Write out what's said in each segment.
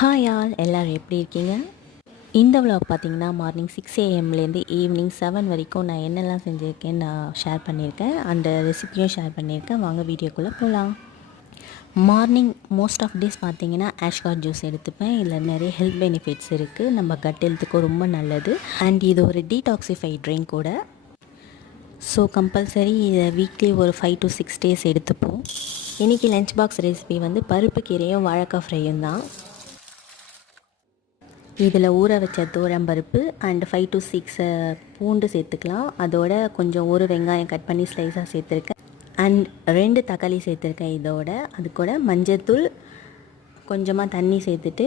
Hi all எல்லோரும் எப்படி இருக்கீங்க? இந்த vlog பார்த்தீங்கன்னா மார்னிங் 6 ஏஎம்லேருந்து ஈவினிங் 7 வரைக்கும் நான் என்னெல்லாம் செஞ்சுருக்கேன்னு நான் ஷேர் பண்ணியிருக்கேன். அந்த ரெசிபியும் ஷேர் பண்ணியிருக்கேன். வாங்க வீடியோக்குள்ளே போகலாம். மார்னிங் மோஸ்ட் ஆஃப் டேஸ் பார்த்தீங்கன்னா ஆஷ்கார்ட் ஜூஸ் எடுத்துப்பேன். இதில் நிறைய ஹெல்த் பெனிஃபிட்ஸ் இருக்குது. நம்ம கட் ஹெல்த்துக்கும் ரொம்ப நல்லது. அண்ட் இது ஒரு டீடாக்சிஃபை ட்ரிங்க் கூட. ஸோ கம்பல்சரி இதை வீக்லி ஒரு 5 to 6 டேஸ் எடுத்துப்போம். இன்றைக்கி லஞ்ச் பாக்ஸ் ரெசிபி வந்து பருப்பு கீரையும் வாழைக்காய் ஃப்ரையும் தான். இதில் ஊற வச்ச துவரம்பருப்பு அண்ட் 5 to 6 பூண்டு சேர்த்துக்கலாம். அதோட கொஞ்சம் ஒரு வெங்காயம் கட் பண்ணி ஸ்லைஸாக சேர்த்துருக்கேன். அண்ட் 2 தக்காளி சேர்த்துருக்கேன். இதோட அது கூட மஞ்சத்தூள் கொஞ்சமாக தண்ணி சேர்த்துட்டு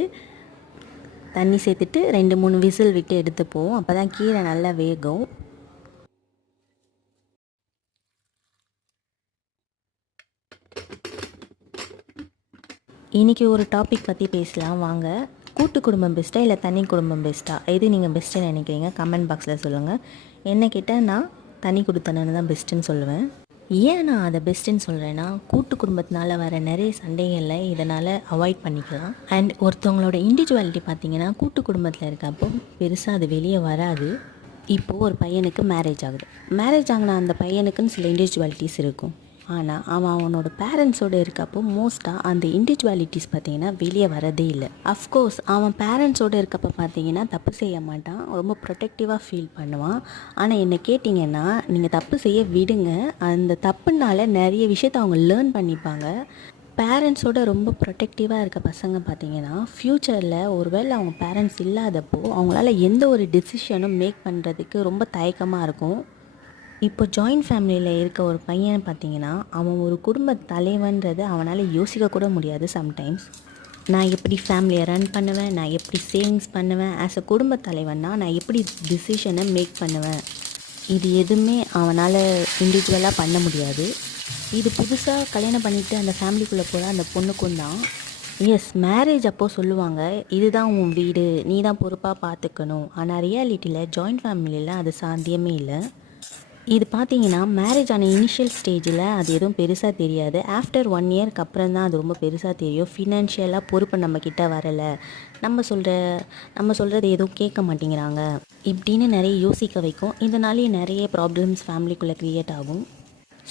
2-3 விசில் விட்டு எடுத்துப்போம். அப்போ தான் கீரை நல்லா வேகும். இன்றைக்கி ஒரு டாபிக் பற்றி பேசலாம் வாங்க. கூட்டு குடும்பம் பெஸ்ட்டாக இல்லை தனி குடும்பம் பெஸ்ட்டாக, எது நீங்கள் பெஸ்ட்டுன்னு நினைக்கிறீங்க கமெண்ட் பாக்ஸில் சொல்லுங்கள். என்ன கேட்டால் நான் தனி குடுத்தனன்னு தான் பெஸ்ட்டுன்னு சொல்லுவேன். ஏன் நான் அதை பெஸ்ட்டுன்னு சொல்கிறேன்னா, கூட்டு குடும்பத்தினால வர நிறைய சண்டைகளை இதனால் அவாய்ட் பண்ணிக்கலாம். அண்ட் ஒருத்தவங்களோட இண்டிவிஜுவாலிட்டி பார்த்திங்கன்னா கூட்டு குடும்பத்தில் இருக்கப்போ பெருசாக அது வெளியே வராது. இப்போது ஒரு பையனுக்கு மேரேஜ் ஆகுது. மேரேஜ் ஆகின அந்த பையனுக்குன்னு சில இண்டிவிஜுவாலிட்டிஸ் இருக்கும். ஆனால் அவனோட பேரண்ட்ஸோடு இருக்கப்போ மோஸ்ட்டாக அந்த இண்டிவிஜுவாலிட்டிஸ் பார்த்திங்கன்னா வெளியே வரதே இல்லை. அஃப்கோர்ஸ் அவன் பேரண்ட்ஸோடு இருக்கப்போ பார்த்திங்கன்னா தப்பு செய்ய மாட்டான், ரொம்ப ப்ரொடெக்டிவாக ஃபீல் பண்ணுவான். ஆனால் என்ன கேட்டிங்கன்னா, நீங்கள் தப்பு செய்ய விடுங்க, அந்த தப்புனால நிறைய விஷயத்த அவங்க லேர்ன் பண்ணிப்பாங்க. பேரண்ட்ஸோட ரொம்ப ப்ரொடெக்டிவாக இருக்க பசங்க பார்த்திங்கன்னா ஃப்யூச்சரில் ஒருவேளை அவங்க பேரண்ட்ஸ் இல்லாதப்போ அவங்களால எந்த ஒரு டெசிஷனும் மேக் பண்ணுறதுக்கு ரொம்ப தயக்கமாக இருக்கும். இப்போ ஜாயின்ட் ஃபேமிலியில் இருக்க ஒரு பையனை பார்த்தீங்கன்னா அவன் ஒரு குடும்ப தலைவன்றது அவனால் யோசிக்கக்கூட முடியாது. சம்டைம்ஸ் நான் எப்படி ஃபேமிலியை ரன் பண்ணுவேன், நான் எப்படி சேவிங்ஸ் பண்ணுவேன், ஆஸ் அ குடும்ப தலைவன்னா நான் எப்படி டிசிஷனை மேக் பண்ணுவேன், இது எதுவுமே அவனால் இண்டிவிஜுவலாக பண்ண முடியாது. இது புதுசாக கல்யாணம் பண்ணிவிட்டு அந்த ஃபேமிலிக்குள்ளே போகிற அந்த பொண்ணுக்கும் தான். எஸ், மேரேஜ் அப்போது சொல்லுவாங்க இதுதான் உன் வீடு, நீ தான் பொறுப்பாக பார்த்துக்கணும். ஆனால் ரியாலிட்டியில் ஜாயின்ட் ஃபேமிலியில் அது சாத்தியமே இல்லை. இது பார்த்தீங்கன்னா மேரேஜ் ஆன இனிஷியல் ஸ்டேஜில் அது எதுவும் பெருசாக தெரியாது. ஆஃப்டர் 1 இயர்க்கு அப்புறம் தான் அது ரொம்ப பெருசாக தெரியும். ஃபினான்ஷியலாக பொறுப்பு நம்மக்கிட்ட வரலை, நம்ம சொல்கிறது எதுவும் கேட்க மாட்டேங்கிறாங்க இப்படின்னு நிறைய யோசிக்க வைக்கும். இதனாலேயே நிறைய ப்ராப்ளம்ஸ் ஃபேமிலிக்குள்ளே க்ரியேட் ஆகும்.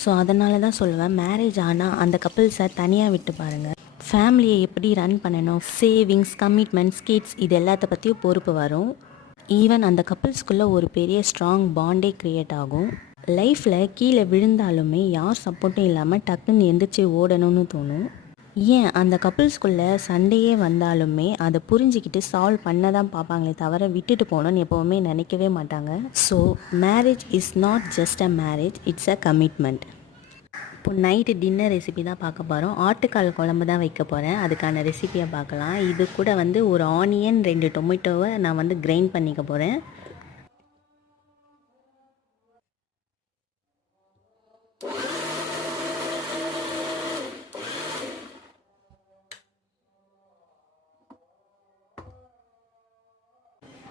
ஸோ அதனால தான் சொல்லுவேன், மேரேஜ் ஆனால் அந்த கப்பிள்ஸை தனியாக விட்டு பாருங்கள். ஃபேமிலியை எப்படி ரன் பண்ணணும், சேவிங்ஸ், கமிட்மெண்ட்ஸ், கிட்ஸ், இது எல்லாத்த பற்றியும் பொறுப்பு வரும். ஈவன் அந்த கப்பிள்ஸ்குள்ளே ஒரு பெரிய ஸ்ட்ராங் பாண்டே க்ரியேட் ஆகும். லைஃப்பில் கீழே விழுந்தாலுமே யார் சப்போர்ட்டும் இல்லாமல் டக்குன்னு எந்திரிச்சு ஓடணும்னு தோணும். ஏன் அந்த கப்பிள்ஸ்குள்ளே சண்டையே வந்தாலுமே அதை புரிஞ்சிக்கிட்டு சால்வ் பண்ண தான் பார்ப்பாங்களே தவிர விட்டுட்டு போகணுன்னு எப்போவுமே நினைக்கவே மாட்டாங்க. So marriage is not just a marriage, it's a commitment. இப்போ நைட்டு டின்னர் ரெசிபி தான் பார்க்க போகிறோம். ஆட்டுக்கால் குழம்பு தான் வைக்க போகிறேன். அதுக்கான ரெசிபியை பார்க்கலாம். இது கூட வந்து ஒரு ஆனியன் 2 டொமேட்டோவை நான் வந்து கிரைண்ட் பண்ணிக்க போகிறேன்.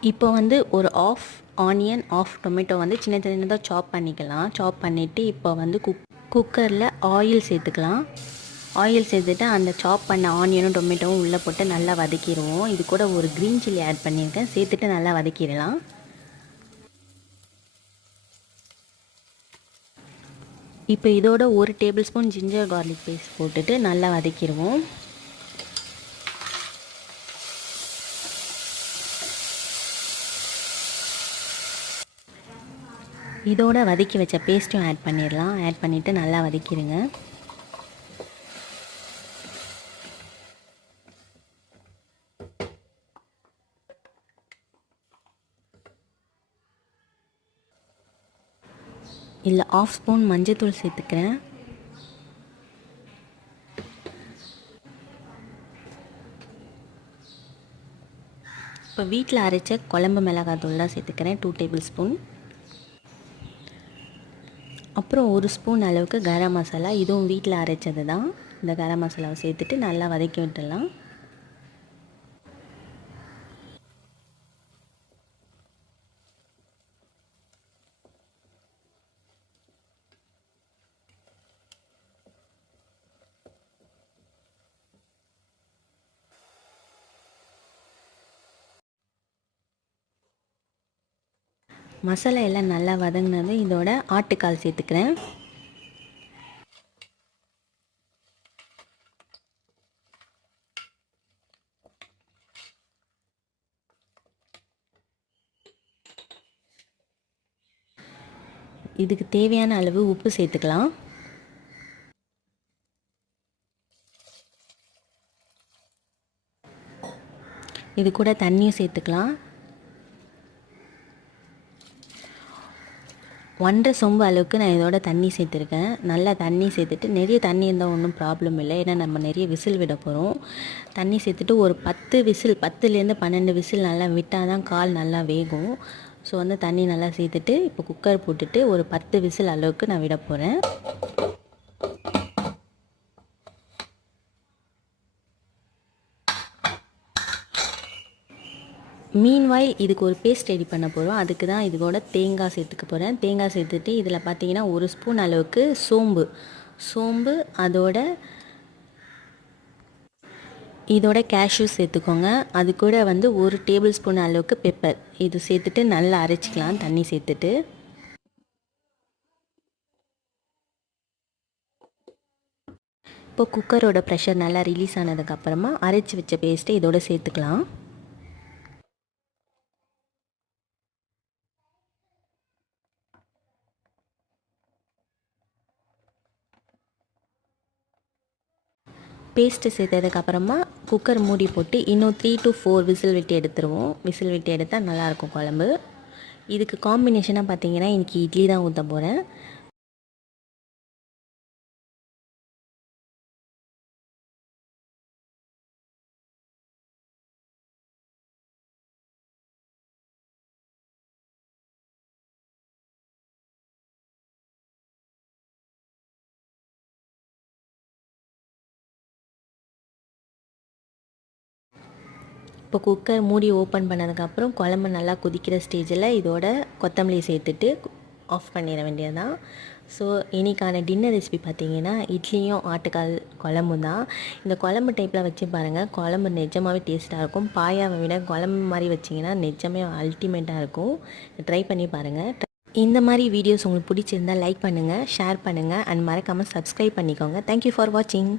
இப்போ வந்து ஒரு ஆஃப் ஆனியன் ஆஃப் டொமேட்டோ வந்து சின்ன சின்னதாக சாப் பண்ணிக்கலாம். சாப் பண்ணிவிட்டு இப்போ வந்து குக்கரில் ஆயில் சேர்த்துக்கலாம். ஆயில் சேர்த்துட்டு அந்த சாப் பண்ண ஆனியனும் டொமேட்டோவும் உள்ளே போட்டு நல்லா வதக்கிடுவோம். இது கூட ஒரு க்ரீன் சில்லி ஆட் பண்ணியிருக்கேன், சேர்த்துட்டு நல்லா வதக்கிடலாம். இப்போ இதோட 1 tablespoon ginger garlic paste போட்டுட்டு நல்லா வதக்கிடுவோம். இதோட வதக்கி வச்ச பேஸ்ட்டும் ஆட் பண்ணிடலாம். ஆட் பண்ணிவிட்டு நல்லா வதக்கிடுங்க. இல்லை 1/2 ஸ்பூன் மஞ்சத்தூள் சேர்த்துக்கிறேன். இப்போ வீட்டில் அரைச்ச குழம்பு மிளகாத்தூள் தான் சேர்த்துக்கிறேன், 2 டேபிள் ஸ்பூன். அப்புறம் 1 ஸ்பூன் அளவுக்கு கரம் மசாலா, இதுவும் வீட்டில் அரைச்சது தான். இந்த கரம் மசாலாவை சேர்த்துட்டு நல்லா வதக்கி விட்டுடலாம். மசாலா எல்லாம் நல்லா வதங்கினது இதோட ஆட்டுக்கால் சேர்த்துக்கிறேன். இதுக்கு தேவையான அளவு உப்பு சேர்த்துக்கலாம். இது கூட தண்ணியும் சேர்த்துக்கலாம். 1.5 சொம்பு அளவுக்கு நான் இதோட தண்ணி சேர்த்துருக்கேன். நல்லா தண்ணி சேர்த்துட்டு, நிறைய தண்ணி இருந்தால் ஒன்றும் ப்ராப்ளம் இல்லை, ஏன்னா நம்ம நிறைய விசில் விட போகிறோம். தண்ணி சேர்த்துட்டு ஒரு 10 விசில் 10லேருந்து 12 விசில் நல்லா விட்டால் தான் கால் நல்லா வேகும். ஸோ வந்து தண்ணி நல்லா சேர்த்துட்டு இப்போ குக்கர் போட்டுட்டு ஒரு 10 விசில் அளவுக்கு நான் விட போகிறேன். மீன்வாயில் இதுக்கு ஒரு பேஸ்ட் ரெடி பண்ண போகிறோம். அதுக்கு தான் இதோட தேங்காய் சேர்த்துக்க போகிறேன். தேங்காய் சேர்த்துட்டு இதில் பார்த்தீங்கன்னா 1 ஸ்பூன் அளவுக்கு சோம்பு இதோட கேஷ்யூ சேர்த்துக்கோங்க. அது கூட வந்து 1 டேபிள் ஸ்பூன் அளவுக்கு பெப்பர் இது சேர்த்துட்டு நல்லா அரைச்சிக்கலாம் தண்ணி சேர்த்துட்டு. இப்போ குக்கரோட ப்ரெஷர் நல்லா ரிலீஸ் ஆனதுக்கப்புறமா அரைச்சி வச்ச பேஸ்ட்டை இதோட சேர்த்துக்கலாம். பேஸ்ட்டு சேர்த்ததுக்கப்புறமா குக்கர் மூடி போட்டு இன்னும் 3 to 4 விசில் விட்டு எடுத்துருவோம். விசில் விட்டு எடுத்தால் நல்லாயிருக்கும் குழம்பு. இதுக்கு காம்பினேஷனாக பார்த்தீங்கன்னா இன்றைக்கி இட்லி தான் ஊற்ற போகிறேன். இப்போ குக்கர் மூடி ஓப்பன் பண்ணதுக்கப்புறம் குழம்பு நல்லா கொதிக்கிற ஸ்டேஜில் இதோட கொத்தமல்லி சேர்த்துட்டு ஆஃப் பண்ணிட வேண்டியதுதான். ஸோ இன்றைக்கான டின்னர் ரெசிபி பார்த்திங்கன்னா இட்லியும் ஆட்டுக்கால் குழம்பும் தான். இந்த குழம்பு டைப்பில் வச்சு பாருங்கள், குழம்பு நிஜமாகவே டேஸ்ட்டாக இருக்கும். பாயாவை விட குழம்பு மாதிரி வச்சிங்கன்னா நிஜமே அல்டிமேட்டாக இருக்கும். ட்ரை பண்ணி பாருங்கள். இந்த மாதிரி வீடியோஸ் உங்களுக்கு பிடிச்சிருந்தால் லைக் பண்ணுங்கள், ஷேர் பண்ணுங்கள் அண்ட் மறக்காமல் சப்ஸ்கிரைப் பண்ணிக்கோங்க. தேங்க்யூ ஃபார் வாட்சிங்.